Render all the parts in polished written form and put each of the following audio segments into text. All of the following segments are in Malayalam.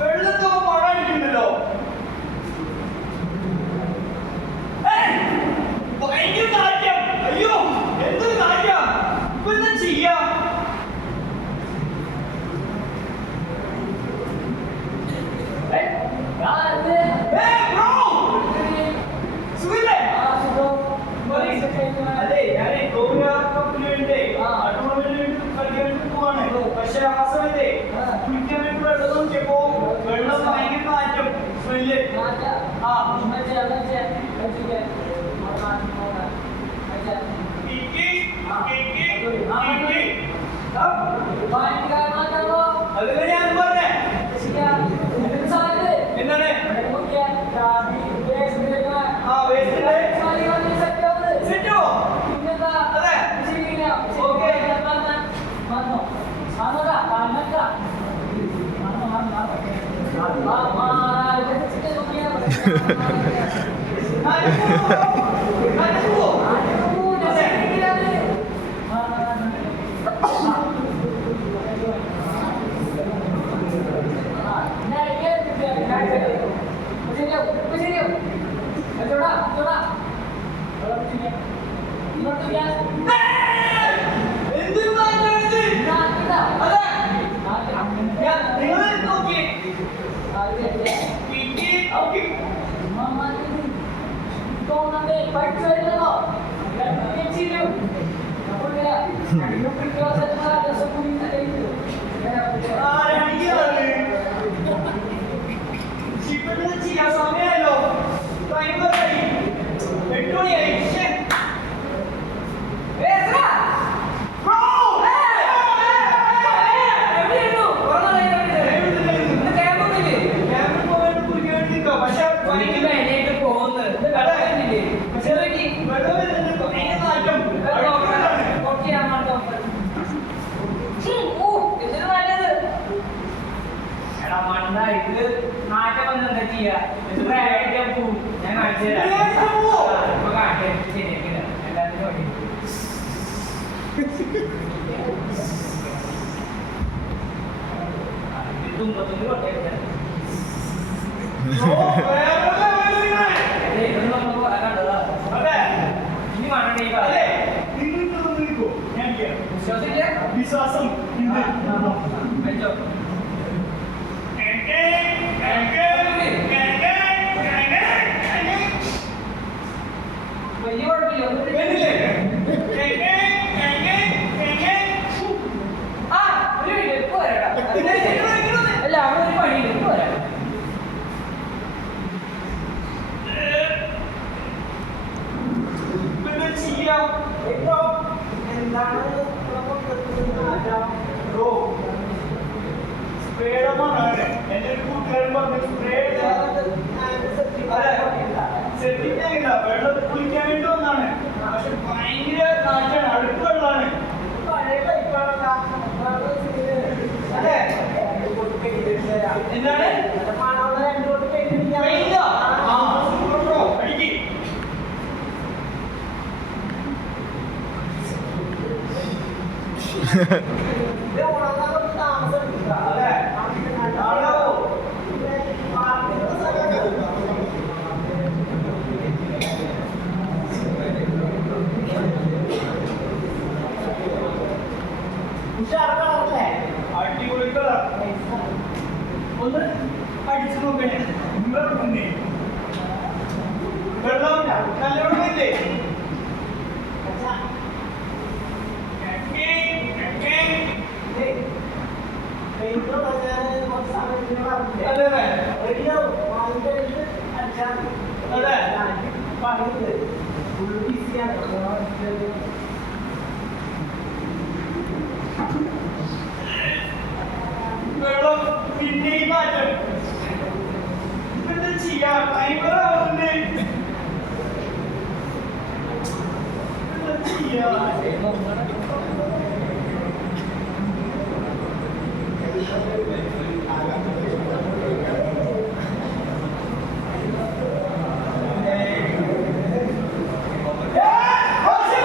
വെള്ളത്തോ മഴ അടിക്കുന്നുണ്ടല്ലോ. ഭയങ്കര നാട്യം. അയ്യോ എന്തൊരു നാട്യ. ഇപ്പൊ എന്താ ചെയ്യാ? അതെ ഞാനേ കപ്പിന് വേണ്ടി ടൂർണമെന്റിന് വേണ്ടി കളിക്കാൻ വേണ്ടി പോവാണ്. പക്ഷെ ആ സമയത്തെ കുളിക്കാൻ വേണ്ടി വെള്ളം നോക്കിയപ്പോ വെള്ളം ഭയങ്കര നാറ്റം സ്മെല്ല്. അതല്ലേ ഞാൻ പറഞ്ഞേ. എന്താണ് സമയല്ലോ. 8 മണിയായി. മാറ്റം വന്ന് എന്താ ചെയ്യാ? ഞാൻ കാണിച്ചു തരാം. ശരിയാക്കില്ല എല്ലാത്തിനും വേണ്ടി തുമ്പത്തുമ്പ് കൊട്ടേക്കാം. ഇതൊന്നും നമുക്ക് കണ്ടതാ. ഇനി വേണ്ടേ വിശ്വാസമില്ല? വിശ്വാസം വെച്ചോ. വലിയ കുഴപ്പമില്ല. ആ ഒരു മിനിറ്റ് പോരാ. അല്ല അവിടെ ഒരു പണിയില്ല പോരാ. എന്താണ് സ്പ്രേഡമാണ്. എന്റെ ഒരു കൂട്ടുകാരൻ പറഞ്ഞു സെറ്റിങ്ങില്ല. വെള്ളം കുളിക്കാൻ വേണ്ടി വന്നാണ്. പക്ഷെ ഭയങ്കര നാറ്റാണ്. അടുത്ത വെള്ളമാണ്. അതെ എന്താണ് അടിപൊളിക്കള ഒന്ന് അടിച്ചു നോക്കണേ. വെള്ളം നല്ല വെള്ളമില്ലേ? വെള്ളം പിന്നെയും മാറ്റം. ഇതെന്താ ചെയ്യാ? ടൈമറാവുന്നേ. എന്താ ചെയ്യാ? Oh,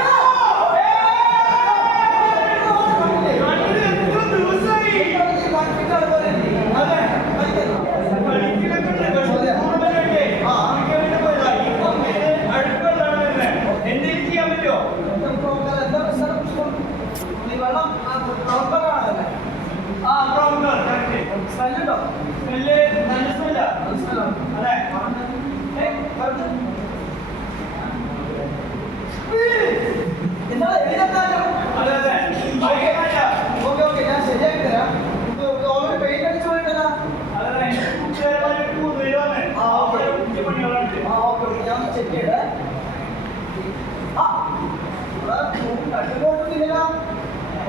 ആ ബ്രൗൺ കളർ കറക്റ്റ് സ്മെല്ലുണ്ടോ സ്മെല്ല് നല്ല സ്മെല്ലാ അതെ അതെ അതെ ഓക്കെ ഞാൻ ശരിയാക്കി തരാം ഓൾറെഡി പെയിന്റ് അടിച്ചു പോയിട്ടല്ലോ അതെ കൂട്ടുകാരെ മൂന്നുപേരാണ് പണികളാണ് ഓക്കെ ഞാൻ ചെക്ക് ചെയ്തേ കണ്ടുപോകുന്നില്ല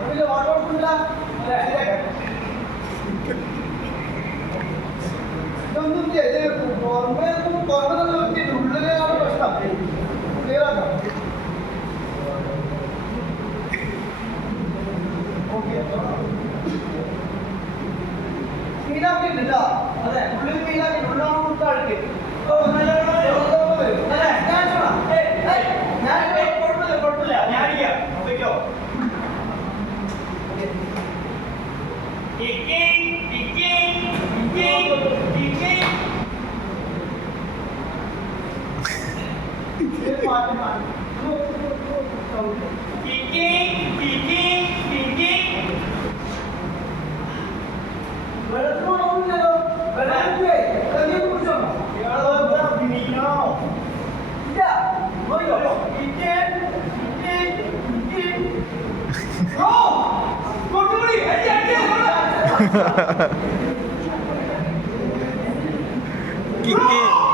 വലിയ വാട്ടർ കൊടുക്കുന്നില്ല ഇതൊന്നും ഇത് പുറമെ പുറമെ തന്നെ വെച്ചിട്ട് ഉള്ളിലാണ് പ്രശ്നം ക്ലിയറാക്കാം ഓക്കെ ക്ലീനാക്കിയിട്ടില്ല അതെ ഉള്ളിൽ ക്ലീനാക്കി ഉള്ളാണ് കൊടുത്ത ആൾക്ക് കുഴപ്പമില്ല ഞാനില്ല വെക്കോ Kiki.